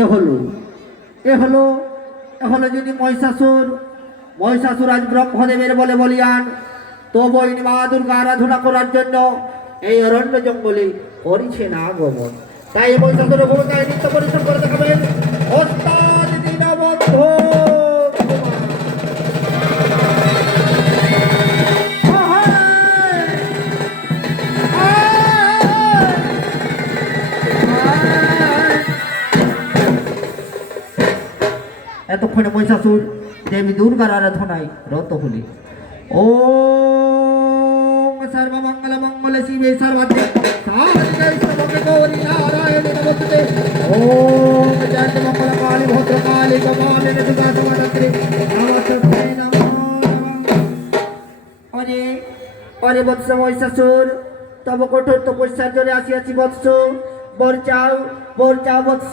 এ হলো এ হলো এ হলো যদি মহিষাসুর আজ ব্রহ্মদেবের বলে বলিয়ান তবু এই মা দুর্গা আরাধনা করার জন্য এই অরণ্য জঙ্গলে করিছে না আগমন। তাই মহিষাসুরের ভূমিকায় নৃত্য পরিশ্রম করে দেখাবেন ওস্তাদ দীনবন্ধু এতক্ষণে মহিষাসুর দেবী দুর্গার আরাধনায় রত হলি। ওম সর্বমঙ্গল মঙ্গল শিবে সর্বত্র সাধিকায় সর্বকে গৌরী নারায়ণী নমস্তে। ওম জয় মঙ্গল কালী ভদ্র কালী কপালিনী দুর্গা সমাধত্রী নমস্তে নমঃ। অরে অরে বৎস মহিষাসুর, তব কঠোর তপস্যার জন্য আসিয়াছি বৎস। বর চাও বৎস,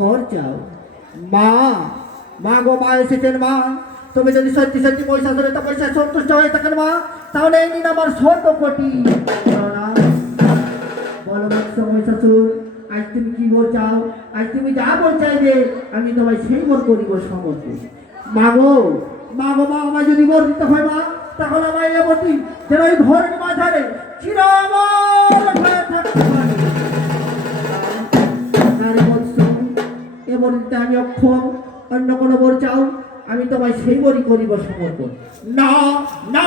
বর চাও। মা মা গো, মা এসেছেন মা। তুমি যদি সত্যি সত্যি মহিষাসুরের তপস্যায় সন্তুষ্ট হয়ে থাকেন মা, তাহলে এই নিন আমার 100 কোটি। বলো বৎস মহিষাসুর, আজ তুমি কি বর চাও? আজ তুমি যা বর চাইবে আমি তোমায় সেই বর করিব সমর্থ। মা গো মা, আমার যদি বর দিতে হয় মা, তাহলে আমার এ বরটি যেন ওই ঘরের মাঝারে চিরমর হয়ে থাকতে পারে। এ বর দিতে আমি অক্ষম। অন্য কোনো বর চাও, আমি তোমায় সেই বরই করিব সমর্পণ। না না।